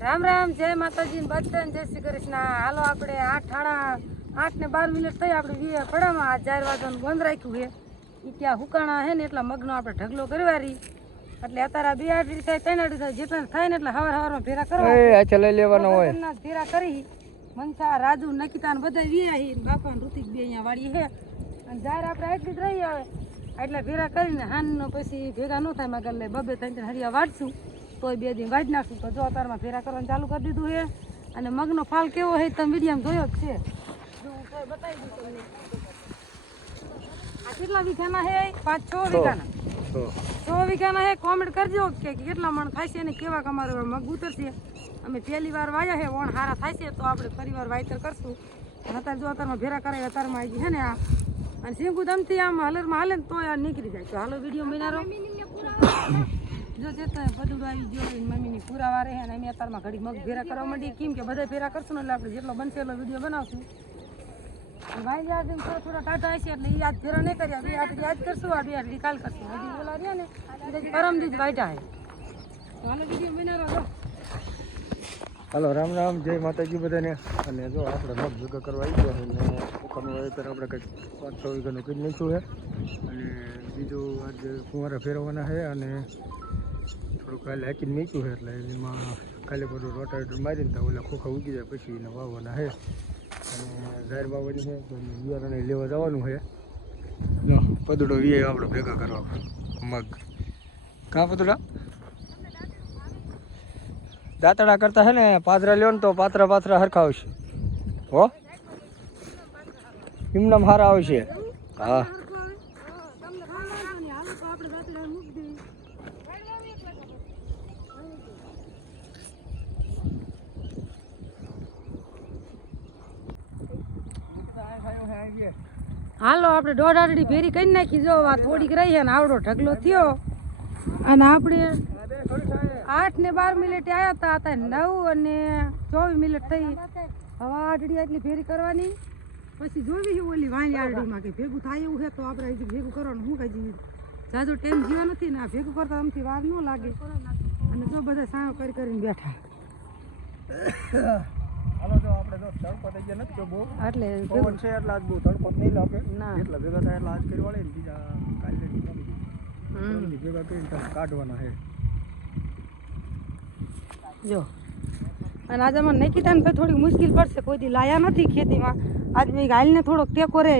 રામ રામ, જય માતાજી ને બધાને જય શ્રી કૃષ્ણ। હાલો આપણે 8 ને 12 મિનિટ થઈ આપણે વીએ પડામાં આ 4 વાગ્યાનું બંધ રાખ્યું છે ઈ ત્યાં હુકાણા છે ને એટલા મગનો આપણે ઢગલો કરવારી એટલે અત્યારે 2 આડી થાય 3 આડી થાય જેટલા થાય ને એટલે હવારમાં ભેરા કરવા એ આ ચલાઈ લેવાનો હોય ભેરા કરી મનસા રાજુ નકીતા ને બધા વીયા છે બાપા ને ઋતિક બે અહીંયા વાડી છે અને જાર આપણે આટલી જ રહી આવે એટલે ભેરા કરીને હાનનો પછી ભેગા ન થાય મગર લે બબે 3 હરિયા વાડશું તોય 2 દિન વાડી નાખશું તો જો અતારમાં ફેરા કરવાનું ચાલુ કરી દીધું છે અને મગનો ફાલ કેવો છે તમે વિડીયોમાં જોયો જ છે જો હું તો બતાવી દઉં તમને આ કેટલા વીઘાના છે 5-6 વીઘાના 6 વીઘાના છે કોમેન્ટ કરજો કે કેટલા મણ થાય છે અને કેવા અમારો મગ ઉતરશે અમે પહેલી વાર વાયા છે વણ હારા થાય છે તો આપણે ફરીવાર વાયતર કરશું અને અત્યારે જો અતારમાં ભેરા કરાય અતારમાં આવી છે ને આ અને સિંગુ દમથી આમ હલરમાં હાલે ને તો આ નીકળી જાય તો હાલો વિડીયો બનારો જો જે તો બધું આવી ગયો મમ્મીની પૂરા વારે છે અને અમે અત્યારમાં ઘડી મગ ભેરા કરવા માંડી કેમ કે બધા ભેરા કરશું ને એટલે આપણે જેટલો બનશે એટલો વિડીયો બનાવશું ભાઈ યાદ થોડા ટાટા હશે એટલે એ આજ ભેરા નહીં કર્યા 2 આટલી આજ કરશું આ 2 આટલી કાલ કરશું હજી બોલા રહ્યા ને પરમદી જ વાઈટા છે હાલો વિડીયો બનાવો જો હાલો રામ રામ જય માતાજી બધાને અને જો આપણે મગ ભેગા કરવા આવી ગયા અને ઉખાનું વાવેતર આપણે કંઈક 5-6 વીઘાનું કરી નાખ્યું છે અને બીજું આજે ફુવારા ફેરવવાના છે અને થોડુંક કાલે હાકીને મૂક્યું છે એટલે એમાં કાલે બધું રોટાવેટર મારીને તો ઓલા ખોખા ઉગી જાય પછી એને વાવવાના છે અને જાહેર વાવવાની છે તો બિયારણે લેવા જવાનું છે જો પદડો વીએ આપણે ભેગા કરવા મગ કાં પદડા દાંતડા કરતા છે ને પાથરા લ્યો ને તો પાથરા હરખા આવશે હો એમનામ હારા આવશે હા હાલો આપણે 1.5 આડી ફેરી કરી નાખી જો આ થોડીક રહી છે ને આવડો ઢગલો થયો અને આપણે 8 ને 12 મિનિટે આવ્યા હતા 9 અને 24 મિનિટ થઈ હવે આડડી આટલી ફેરી કરવાની પછી જોવી છે ઓલી વાણી આરડીમાં કે ભેગું થાય એવું છે તો આપણે હજી ભેગું કરવાનું શું કાંઈ જાજો ટાઈમ જીવો નથી ને આ ભેગું કરતા આમથી વાર ન લાગે અને જો બધા સાયો કરીને બેઠા હાલો જો આપણે જો તડકો થઈ ગયા નથી બહુ એટલે પવન છે એટલે આજ બહુ તડકો નહીં લાગે એટલા ભેગા થાય એટલે આજ કરી વાળે ને બીજા કાલે ભેગા કરીને તમે કાઢવાના છે જો અને આજે અમારે નકીતાને ભાઈ થોડી મુશ્કેલ પડશે કોઈ દી લાયા નથી ખેતીમાં આજ મેં હાલને થોડોક ટેકો રે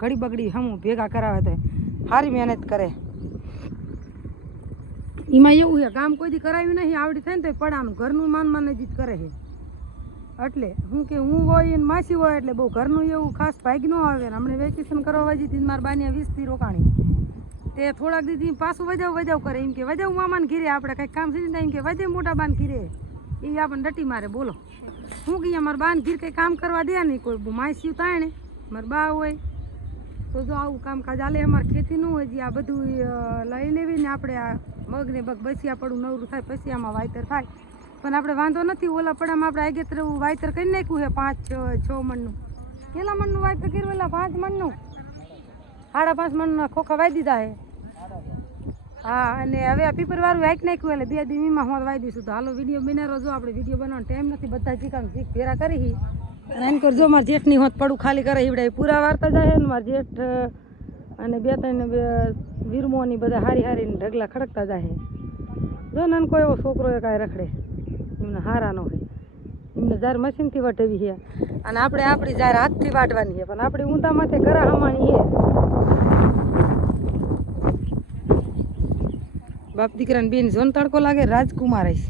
ઘડી બગડી હમું ભેગા કરાવે તો સારી મહેનત કરે એમાં એવું છે કામ કોઈ દી કરાવ્યું નહીં આવડી થાય ને તો પડાનું ઘરનું માન જીત કરે છે એટલે હું કે હું હોય ને માસી હોય એટલે બહુ ઘરનું એવું ખાસ ભાગ ન આવે ને હમણાં વેકેશન કરવા વાજી હતી મારા બાનિયા 20 થી રોકાણી તે થોડાક દીધી પાછું વજાવ કરે એમ કે વજાવ મામાને ઘીરે આપણે કંઈક કામ થઈ જાય એમ કે વજે મોટા બાન ઘીરે એ આપણને ડટી મારે બોલો શું કહીએ મારા બાન ઘીર કંઈ કામ કરવા દે નહીં કોઈ માસી તાણે મારા બા હોય તો જો આવું કામકાજ હાલે અમારે ખેતીનું હોય જે આ બધું લઈ લેવી ને આપણે આ મગને બસિયા પડું નવરું થાય પછી આમાં વાયતર થાય પણ આપણે વાંધો નથી ઓલા પડામાં આપણે આગેતર વાયતર કરી નાખ્યું છે 5-6 મણનું કેટલા મણનું વાયતર કર્યું એટલે 5 મણનું 5.5 મણના ખોખા વાઈ દીધા છે હા અને હવે આ પીપર વાળું હાઈક નાખ્યું એટલે 2 દિવસમાં હું વાઈ દઈશું તો હાલો વિડીયો બનાવો જો આપણે વિડીયો બનાવવાનો ટાઈમ નથી બધા ચીક ભેરા કરી અને એમ કરજો મારા જેઠની હોત પડું ખાલી કરે ઈવડે પૂરા વાર્તા જાય ને મારા જેઠ અને 2-3 વીરમોની બધા હારીને ઢગલા ખડકતા જાય જો ને કોઈ એવો છોકરો એ કાંઈ રખડે એમને હારા ન હોય એમને જાર મશીનથી વટેવી છે અને આપણે આપણી જાર હાથથી વાટવાની છે પણ આપણી ઊંધા માથે ઘરા હમાણી છે બાપ દીકરાને બેન જોન તડકો લાગે રાજકુમાર છે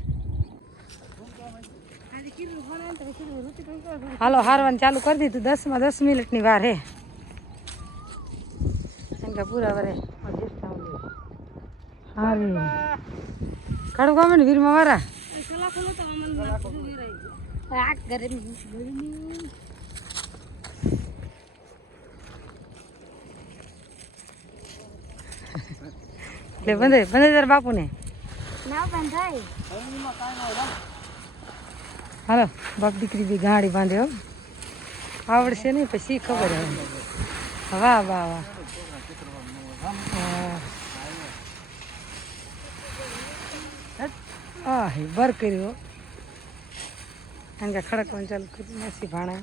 હાલો હારવાનું ચાલુ કરી દીધું 10 મિનિટની વાર હે એમ કે પૂરા વરે હારી કાઢું કામ ને વીરમાં વારા એટલે બંધે તાર બાપુ ને હાલો બાપ દીકરી બી ગાડી બાંધે હો આવડશે નહીં પછી ખબર હવે વાહ વાહ વાહ બર કર્યો કારણ કે ખડકવાનું ચાલુ કર્યું નથી ભાણે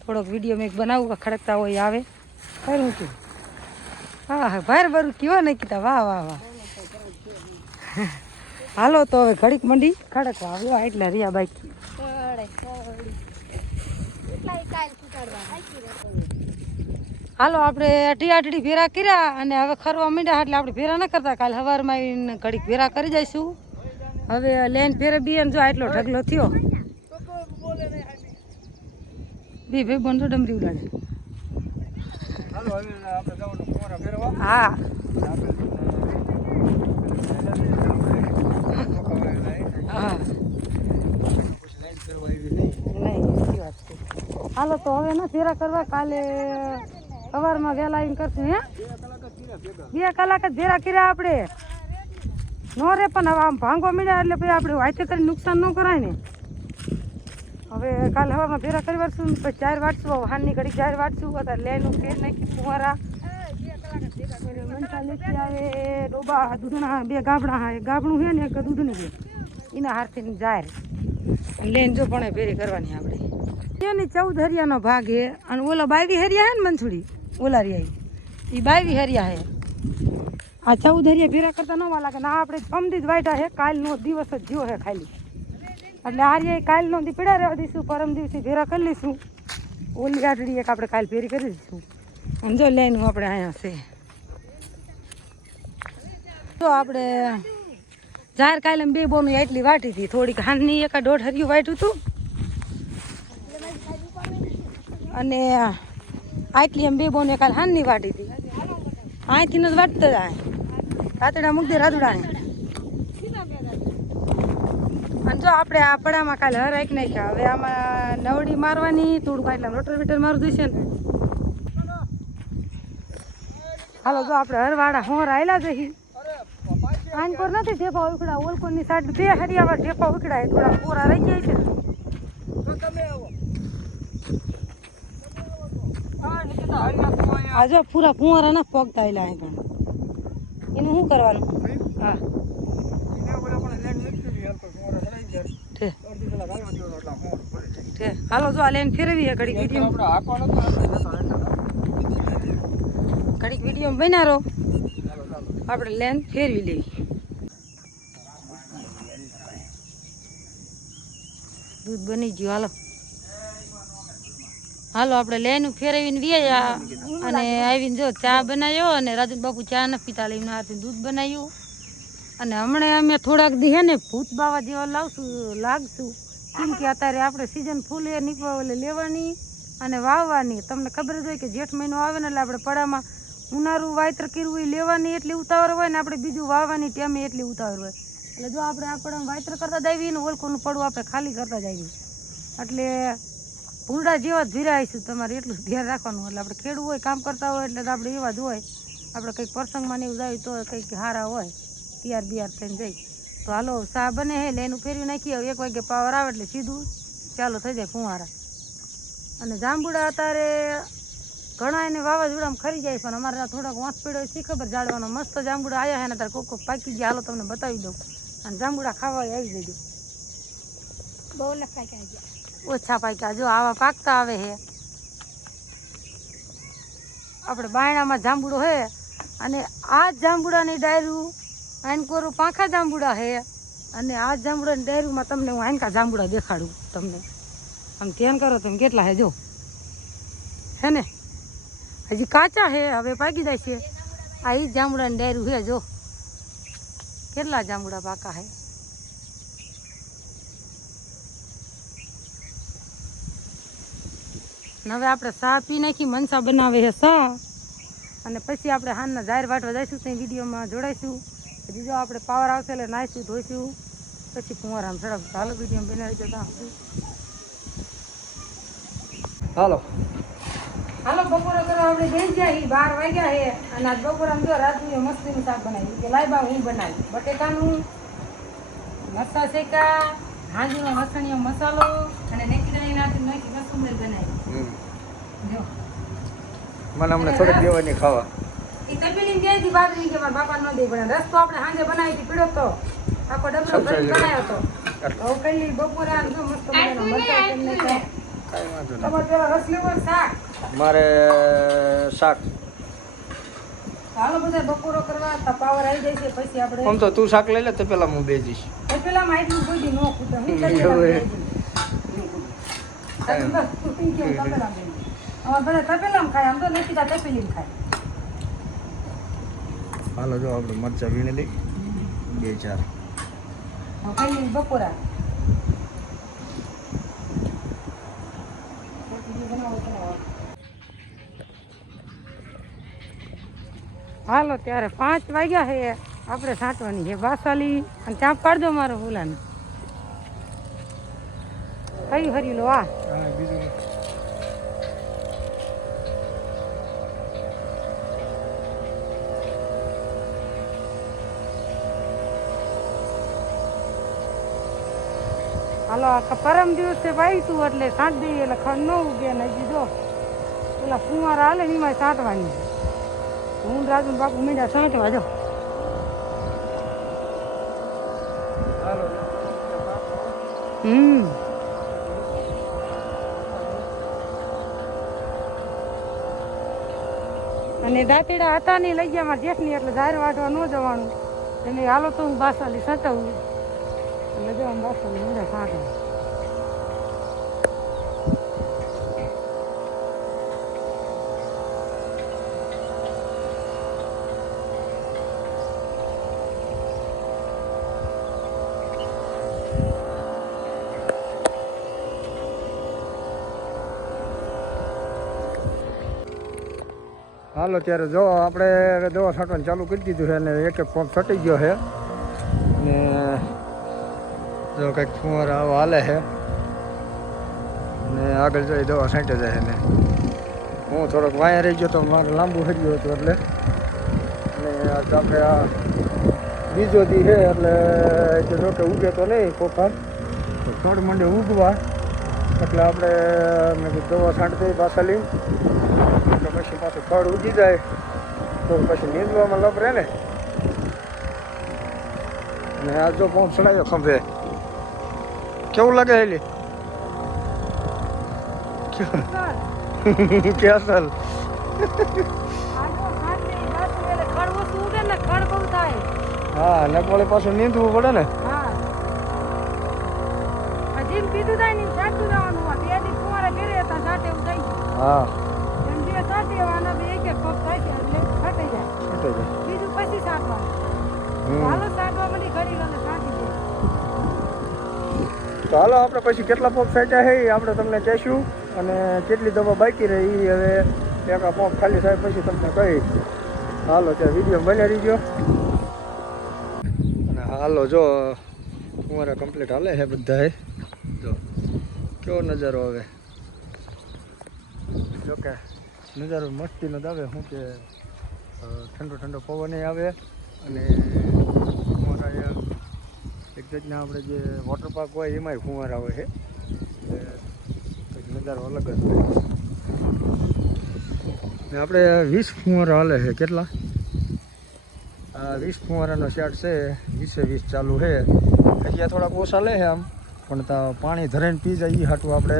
થોડોક વિડીયો મેં બનાવું કે ખડકતા હોય આવે કરું છું હા હા ભાર બરું કયો નહીં કીધા વાહ વાહ વાહ હાલો તો હવે ઘડીક મંડી ખડકવા આવ્યો એટલે રિયા બાકી હાલો આપણે અઢી ભેરા કર્યા અને હવે ખરવા માંડ્યા એટલે આપણે ભેરા ન કરતા કાલે સવારમાં આવીને ઘડીક ભેરા કરી જઈશું હવે લેન ફેરે બી જો આટલો ઢગલો થયો બી ભાઈ બંધો ડમરી ઉડાડે હા હા હાલો તો હવે ના ફેરા કરવા કાલે સવારમાં વહેલા આવીને કરશું હે 2 કલાક જ ફેરા કર્યા આપણે નો રે પણ હવે આમ ભાંગો મળ્યા એટલે પછી આપણે વાંચે કરી નુકસાન ન કરાય ને હવે કાલે હવામાં ફેરા કરી વાળશું પછી 4 વાટશું હાનની ઘડી 4 વાટશું અત્યારે લેનું ફેર નાખી ફુવારા મનસા લેતી આવે ડોબા દૂધના 2 ગાબડા હા ગાબડું છે ને એક દૂધનું છે એના હાથથી જાહેર લેન જો પણ ફેરી કરવાની આપણે એની 14 હરિયાનો ભાગ છે અને ઓલા 22 હરિયા છે ને મનસુડી ઓલા રિયા એ 22 હરિયા છે આ 14 હરિયા ફેરા કરતા ન વા લાગે ના આપણે સમજી જ વાયટા છે કાલનો દિવસ જ જ્યો છે ખાલી એટલે આર્યા કાલનો દી પીડા રહેવા દઈશું પરમ દિવસે ફેરા કરી લઈશું ઓલી આટડી એક આપણે કાલ ફેરી કરી દઈશું અને જો લેનું આપણે અહીંયા છે જો આપણે જાહેર કાલે 2 બોનું એટલી વાટી હતી થોડીક હાનની 1.5 હરિયું વાટ્યું હતું અને આટલી એમ 2 બોને કાલે હાનની વાટી હતી અહીંથી જ વાટતા જાય રાતડા મૂકી રાતડા અને જો આપણે આ પડામાં કાલે હરાઈક નાખ્યા હવે આમાં નવડી મારવાની થોડુંક એટલે રોટર વીટર મારું દઈશે ને હાલો જો આપણે હરવાડા હોર આવેલા જઈ આનકોર નથી ઢેપા ઉખડા ઓલકોની સાઈડ 2 હરિયાવા ઢેપા ઉખડા થોડા પૂરા રહી જાય છે આ જો પૂરા કુંવારા ના પગતા આવેલા અહીં પણ એનું શું કરવાનું હા હાલો જો આ લેન ફેરવી ઘડીક વિડીયો બન્યા રહો આપણે લેન ફેરવી લેવી દૂધ બની ગયું હાલો હાલો આપણે લેનું ફેરવીને વ્યાયા અને આવીને જો ચા બનાવ્યો અને રાજુ બાપુ ચા ન પીતા લઈને હાથે દૂધ બનાવ્યું અને હમણાં અમે થોડાક દી હે ને ભૂત બાવા જેવા લાગશું કેમ કે અત્યારે આપણે સિઝન ફૂલ એ નીકળવા એટલે લેવાની અને વાવવાની તમને ખબર જ હોય કે જેઠ મહિનો આવે ને એટલે આપણે પડામાં ઉનાળું વાયતર કર્યું હોય લેવાની એટલી ઉતાવળ હોય ને આપણે બીજું વાવવાની ટાઈમે એટલી ઉતાવળ હોય એટલે જો આપણે આ પડામાં વાયતર કરતા જાવી ને ઓલકોનું પડવું આપણે ખાલી કરતા જાવી એટલે ભૂંડા જેવા જ ભીરાઈશું તમારે એટલું ધ્યાન રાખવાનું એટલે આપણે ખેડવું હોય કામ કરતા હોય એટલે આપણે એવા જ હોય આપણે કંઈક પ્રસંગમાં ને એવું જાય તો કંઈક હારા હોય તૈયાર બિયાર થઈને જાય તો હાલો સા બને હે એટલે એનું ફેરવી નાખીએ 1 વાગે પાવર આવે એટલે સીધું ચાલુ થઈ જાય ફુવારા અને જાંબુડા અત્યારે ઘણા એને વાવાઝોડામાં ખરી જાય પણ અમારે થોડાક વાંસ પડ્યો શી ખબર જાળવાનો મસ્ત જાંબુડા આવ્યા છે ને ત્યારે કોક પાકી ગયા હાલો તમને બતાવી દઉં અને જાંબુડા ખાવા આવી જજો બહુ લખાઈ ગયા ઓછા પાક્યા જો આવા પાકતા આવે હે આપણે બાયણામાં જાંબુડો હે અને આ જાંબુડાની ડાયરું આનકોરું પાંખા જાંબુડા હે અને આ જાંબુડાની ડાયરુમાં તમને હું આનકા જાંબુડા દેખાડું તમને આમ ધ્યાન કરો તમે કેટલા હે જો હે ને હજી કાચા હે હવે પાકી જાય છે આ ઈ જાંબુડાની ડાયરું હે જો કેટલા જાંબુડા પાકા હે હવે આપણે સા પી નાખી મનસા બનાવે છે સા અને પછી આપણે હાનના જાહેર વાટવા જઈશું ત્યાં વિડીયોમાં જોડાઈશું હજી જો આપણે પાવર આવશે એટલે નાહીશું ધોઈશું પછી ફુવારામાં ચડાવશું હાલો વિડીયોમાં બનાવી જતા હાલો હાલો બપોરે કરવા આપણે જઈ જાય 12 વાગ્યા છે અને આજ બપોરામાં જો રાજુએ મસ્તીનું શાક બનાવ્યું કે લાઈ બા હું બનાવી બટેકાનું મરચાં શેકા હાંજીનો લસણીયો મસાલો અને નેકીડાની નાખી રસમલાઈ બનાવી જો મને હમણાં થોડીક દેવાની ખાવા એ તપેલી દે દી બાજરી કે મારા બાપા ન દે પણ રસ તો આપણે હાંજે બનાવી હતી પીડો તો આખો ડબલો ભરી બનાવ્યો હતો હવે કઈ બપોરે આમ જો મસ્ત મજાનો મરચાં તેમને ખાય. કાંઈ વાંધો નહીં. તમારે પેલા રસ લેવો ને શાક? મારે શાક. હાલો બધા બપોરો કરવા તપાવર આવી જાય છે પછી આપણે આમ તો તું શાક લઈ લે તો પેલા હું બેજીશ. પેલામાં એટલું કોઈ દી ન ખૂટે હું એવું હોય. અમારે બધા તપેલામાં ખાય આમ તો નથી તપેલીમાં ખાય. હાલો જો આપણે મરચાં વીણી લઈ 2-4. ખાઈ બપોરા હાલો ત્યારે 5 વાગ્યા છે આપણે છાંટવાની છે બાસાલી અને ચાપ પાડ દો મારો ઓલાને કઈ હરી લો આ હા બીજું હાલો આ પરમ દિવસે વાઈ તું એટલે છાંટ દઈએ એટલે ખડ ન ઉગે ને હજી જો પેલા ફુવારા હાલે ને એમાં છાંટવાની હું રાજુ બાપુ મીંડા છાંટવા જો હાલો અને દાંતેડા હતા નહીં લઈ ગયા મારા જેઠની એટલે ઝાર વાટવા ન જવાનું એટલે હાલો તો હું બાસાલી સટાવું એટલે જો આમ બાસાલી મીંડા છાંટવા હાલો ત્યારે જો આપણે દવા છાંટવાનું ચાલુ કરી દીધું છે અને એક પંપ છટી ગયો છે અને જો કંઈક ફુવારા આવા હાલે છે અને આગળ જઈ દવા છાંટે જાય ને હું થોડોક વાયા રહી ગયો તો મારે લાંબુ થઈ ગયું હતું એટલે અને આજ આપણે આ બીજો દી છે એટલે જો કે ઉગે તો નહીં કોકા તો થોડ મંડે ઉગવા એટલે આપણે મેં કીધું દવા છાંટતી બાસાલી તો પછી પાછું ફળ ઉગી જાય તો પછી નીંદવામાં લપ રહે ને અને આ જો પંપ ચડાવ્યો ખંભે કેવું લાગે હેલી કે અસલ હા ને પોલે પાછું નીંદવું પડે ને હા તો હાલો આપણે પછી કેટલા પંપ સાચ્યા છે એ આપણે તમને કહીશું અને કેટલી દવા બાકી રહી એ હવે એક આ પંપ ખાલી થાય પછી તમને કહી હાલો ત્યાં વિડીયો બની રહી ગયો અને હાલો જો તમારા કમ્પ્લીટ હાલે છે બધા જો કેવો નજારો આવે જો કે નજારો મસ્તીનો જ આવે શું કે ઠંડો ઠંડો પવન આવે અને અમારા એક જાતના આપણે જે વોટર પાર્ક હોય એમાંય ફુવારા આવે છે એટલે નજારો અલગ જ હોય ને આપણે 20 ફુવારા હાલે છે કેટલા આ 20 ફુવારાનો સેટ છે 20 ચાલુ છે હજી થોડાક ઓછા લે છે આમ પણ પાણી ધરાઈને પી જાય એ હાટું આપણે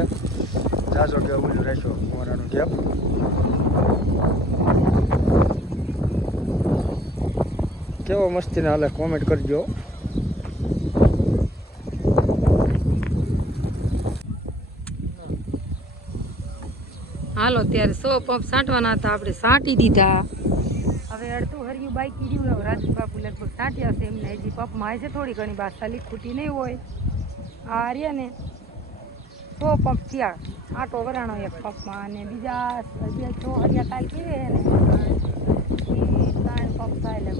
જાજો કે બધું રાખ્યો ફુવારાનો ગેપ કેવો મસ્તીને હાલે કોમેન્ટ કરજો હાલો ત્યારે 100 પંપ છાંટવાના હતા આપણે છાંટી દીધા હવે અડધું હરિયું બાકી રહ્યું રાજુ બાપુ લગભગ છાંટ્યા છે એમને હજી પંપમાં આવે છે થોડી ઘણી બાસાલી ખૂટી નહીં હોય આ રહ્યા ને 100 પંપ થયા આટો વરાણો એક પંપમાં અને બીજા હજી 6 હરિયા કાલ પીવે ને એ 3 પંપ થાય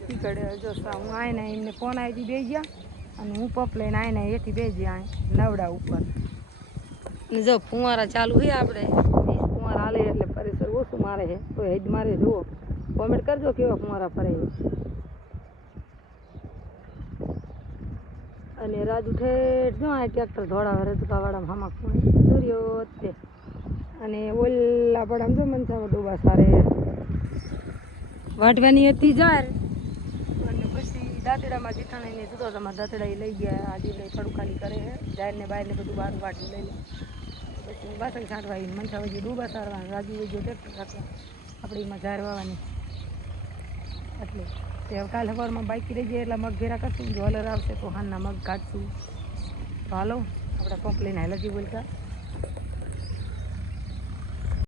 ટીકડે જો હું આવીને એમને ફોન આવી બે ગયા અને હું પંપ લઈને આવીને એથી બે ગયા નવડા ઉપર ને જો ફુવારા ચાલુ છે આપણે 20 ફુવારા હાલે એટલે પરેશર ઓછું મારે છે તો હેડ મારે જુઓ કોમેન્ટ કરજો કેવા ફુવારા ફરે છે અને રાજુ ઠેઠ જો આ ટ્રેક્ટર ધોળા રજકાવાળા હામા ખૂણે દોર્યો તે અને ઓલા પડામ જો મનસાવા ડોબા સારે વાઢવાની હતી જાર અને પછી દાંતેડામાં જીઠાણીને જુદો તમારા દાંતેડા લઈ ગયા આજે થોડું ખાલી કરે છે જાહેરને બહારને બધું બહાર વાટી લઈ લે પછી વાસણ છાંટવા મનસા વજી ડૂબા સારવા રાજુ વજો ટ્રેક્ટર રાખવા આપણે એમાં ઝાર વાવવાની એટલે તે કાલ સવારમાં બાઇક રહી જાય એટલે મગ ભેરા કરશું જો હલર આવશે તો હાલના મગ કાઢશું તો હાલો આપણે પંપ લઈને હાલજી બોલતા